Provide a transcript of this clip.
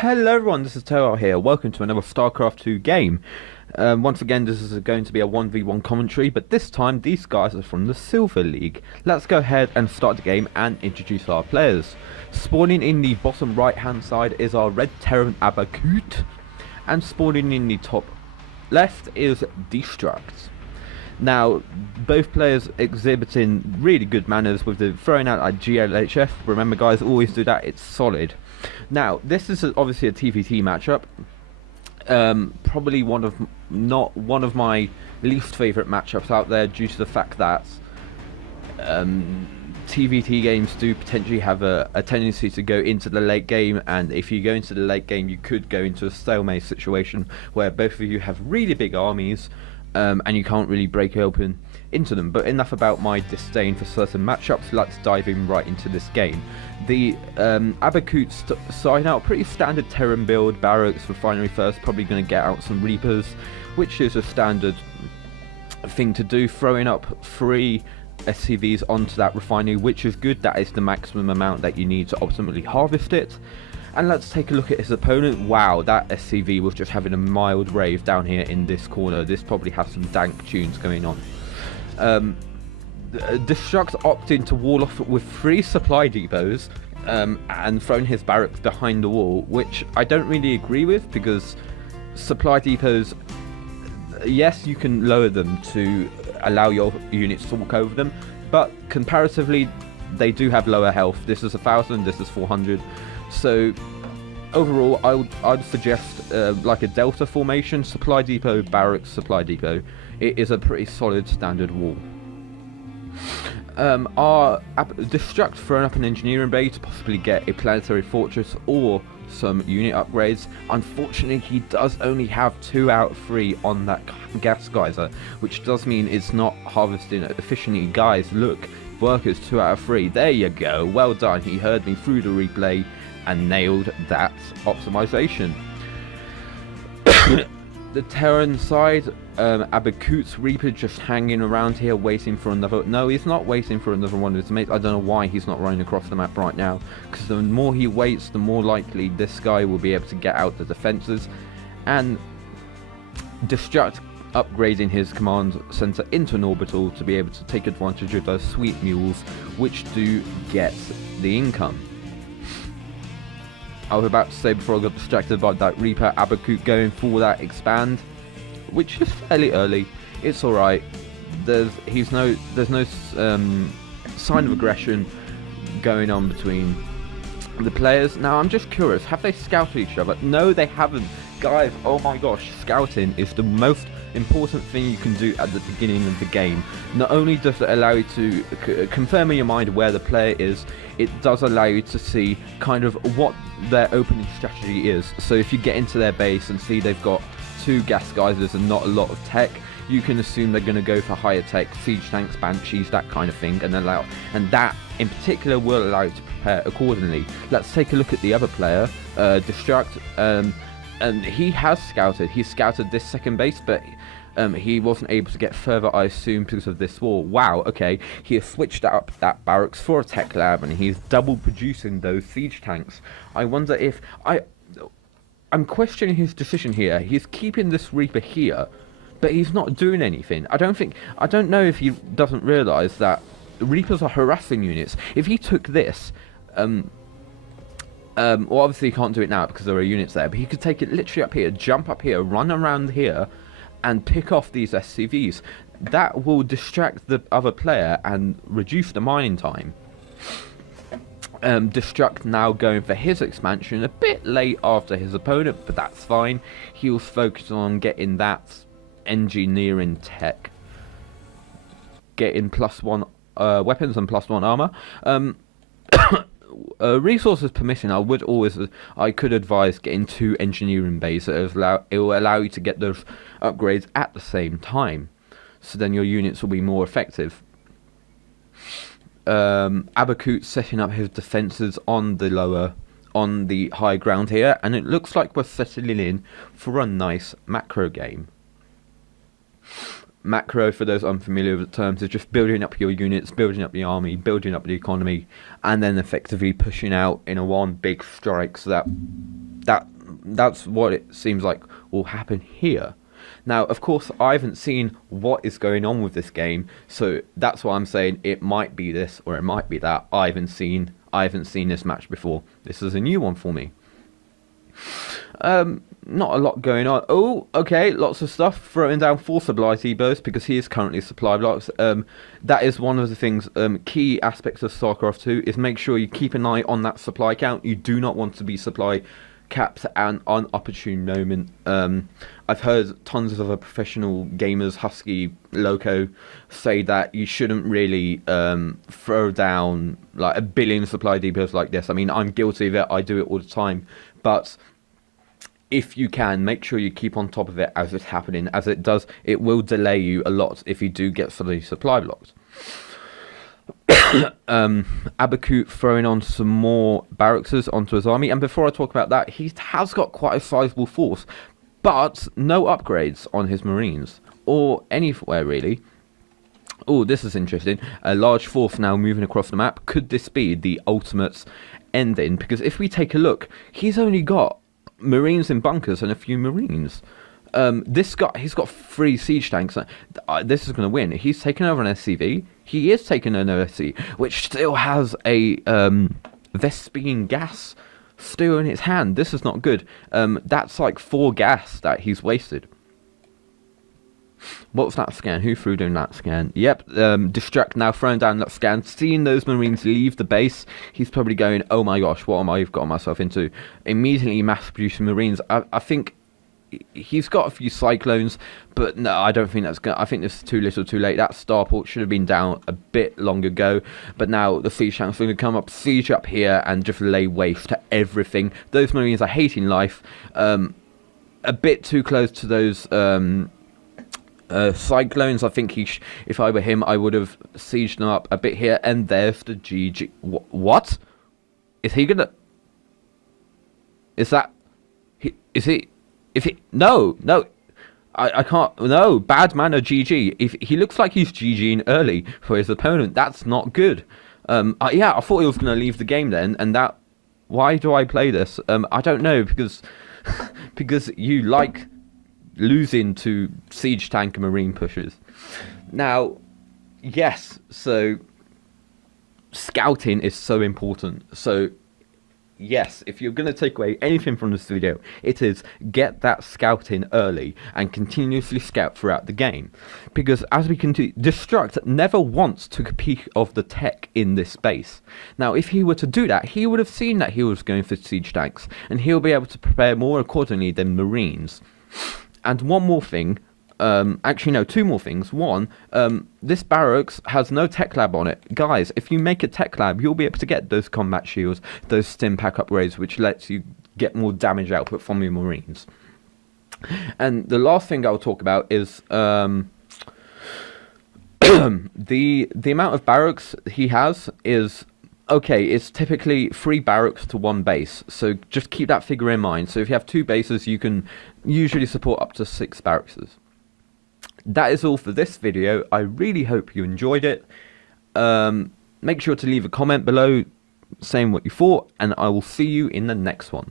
Hello everyone, this is Toa here. Welcome to another StarCraft II game. Once again, this is going to be a 1v1 commentary, but this time these guys are from the Silver League. Let's go ahead and start the game and introduce our players. Spawning in the bottom right hand side is our red Terran abacoot, and spawning in the top left is Destruct. Now, both players exhibiting really good manners with the throwing out like GLHF. Remember guys, always do that, it's solid. Now, this is obviously a TVT matchup. Probably not one of my least favourite matchups out there, due to the fact that TVT games do potentially have a tendency to go into the late game, and if you go into the late game you could go into a stalemate situation where both of you have really big armies, and you can't really break open into them. But enough about my disdain for certain matchups, let's dive in right into this game. The abacoot starting out pretty standard Terran build, barracks, refinery first, probably going to get out some Reapers, which is a standard thing to do, throwing up 3 SCVs onto that refinery, which is good. That is the maximum amount that you need to ultimately harvest it. And let's take a look at his opponent. Wow, that SCV was just having a mild rave down here in this corner. This probably has some dank tunes going on. Destruct opting to wall off with 3 supply depots and thrown his barracks behind the wall, which I don't really agree with, because supply depots, yes, you can lower them to allow your units to walk over them, but comparatively they do have lower health. This is 1000, this is 400. So overall, I'd suggest like a delta formation: supply depot, barracks, supply depot. It is a pretty solid standard wall. Our Destruct thrown up an engineering bay to possibly get a planetary fortress or some unit upgrades. Unfortunately, he does only have 2 out of 3 on that gas geyser, which does mean it's not harvesting efficiently. Guys, look, workers 2 out of 3. There you go. Well done. He heard me through the replay and nailed that optimization. The Terran side, abacoot's Reaper just hanging around here waiting for another. No, he's not waiting for another one of his mates. I don't know why he's not running across the map right now, because the more he waits, the more likely this guy will be able to get out the defenses. And Destruct upgrading his command center into an orbital to be able to take advantage of those sweet mules, which do get the income. I was about to say before I got distracted by that Reaper abacoot going for that expand, which is fairly early. It's alright. There's no sign of aggression going on between the players. Now I'm just curious, have they scouted each other? No, they haven't. Guys, oh my gosh, scouting is the most important thing you can do at the beginning of the game. Not only does it allow you to confirm in your mind where the player is, it does allow you to see kind of what their opening strategy is. So if you get into their base and see they've got 2 gas geysers and not a lot of tech, you can assume they're going to go for higher tech, siege tanks, banshees, that kind of thing, and that in particular will allow you to prepare accordingly. Let's take a look at the other player, Destruct. And he has scouted. He scouted this second base, but he wasn't able to get further, I assume, because of this wall. Wow, okay. He has switched up that barracks for a tech lab, and he's double producing those siege tanks. I wonder if... I'm questioning his decision here. He's keeping this Reaper here, but he's not doing anything. I don't know if he doesn't realise that Reapers are harassing units. If he took this... well, obviously he can't do it now because there are units there, but he could take it literally up here, jump up here, run around here, and pick off these SCVs. That will distract the other player and reduce the mining time. Destruct now going for his expansion a bit late after his opponent, but that's fine. He was focused on getting that engineering tech, getting +1 weapons and +1 armor. Resources permission, I could advise getting 2 engineering bays. It will allow you to get those upgrades at the same time, so then your units will be more effective. Abacoot setting up his defenses on the high ground here, and it looks like we're settling in for a nice macro game. Macro, for those unfamiliar with the terms, is just building up your units, building up the army, building up the economy, and then effectively pushing out in a one big strike so that That's what it seems like will happen here. Now, of course, I haven't seen what is going on with this game, so that's why I'm saying it might be this or it might be that. I haven't seen this match before. This is a new one for me. Not a lot going on. Oh, okay, lots of stuff. Throwing down 4 supply depots because he is currently supply blocks. That is one of the things, key aspects of StarCraft 2 is make sure you keep an eye on that supply count. You do not want to be supply capped at an opportune moment. I've heard tons of other professional gamers, Husky, Loco, say that you shouldn't really throw down like 1 billion supply depots like this. I mean, I'm guilty of it. I do it all the time. But if you can, make sure you keep on top of it as it's happening, as it will delay you a lot if you do get some of these supply blocks. Abacoot throwing on some more barracks onto his army, and before I talk about that, he has got quite a sizable force, but no upgrades on his marines, or anywhere really. Oh, this is interesting. A large force now moving across the map. Could this be the ultimate ending? Because if we take a look, he's only got marines in bunkers and a few marines. He's got 3 siege tanks. This is going to win. He's taken over an SCV. He is taking an OSC, which still has a Vespine gas still in its hand. This is not good. That's like 4 gas that he's wasted. What was that scan? Who threw down that scan? Yep, Destruct now throwing down that scan. Seeing those marines leave the base, he's probably going, oh my gosh, what am I got myself into? Immediately mass producing marines. I think he's got a few cyclones, but no, I don't think that's going to... I think this is too little too late. That starport should have been down a bit long ago, but now the siege tanks are going to come up, siege up here, and just lay waste to everything. Those marines are hating life. A bit too close to those... cyclones. I think if I were him, I would have sieged them up a bit here, and there's the GG. What? Is he gonna... Is that... Is he... If he... No! I can't... No! Bad manner GG. If he looks like he's GGing early for his opponent, that's not good. Yeah, I thought he was gonna leave the game then, and that... Why do I play this? I don't know, because... because you like... losing to siege tank and marine pushers. Now, yes, so scouting is so important. So yes, if you're going to take away anything from this video, it is get that scouting early and continuously scout throughout the game. Because as we continue, Destruct never wants to peek of the tech in this base. Now, if he were to do that, he would have seen that he was going for siege tanks, and he'll be able to prepare more accordingly than marines. And one more thing, actually no, 2 more things. One, this barracks has no tech lab on it. Guys, if you make a tech lab, you'll be able to get those combat shields, those stim pack upgrades, which lets you get more damage output from your marines. And the last thing I'll talk about is the amount of barracks he has is... Okay, it's typically 3 barracks to 1 base, so just keep that figure in mind. So if you have 2 bases, you can usually support up to 6 barracks. That is all for this video. I really hope you enjoyed it. Make sure to leave a comment below saying what you thought, and I will see you in the next one.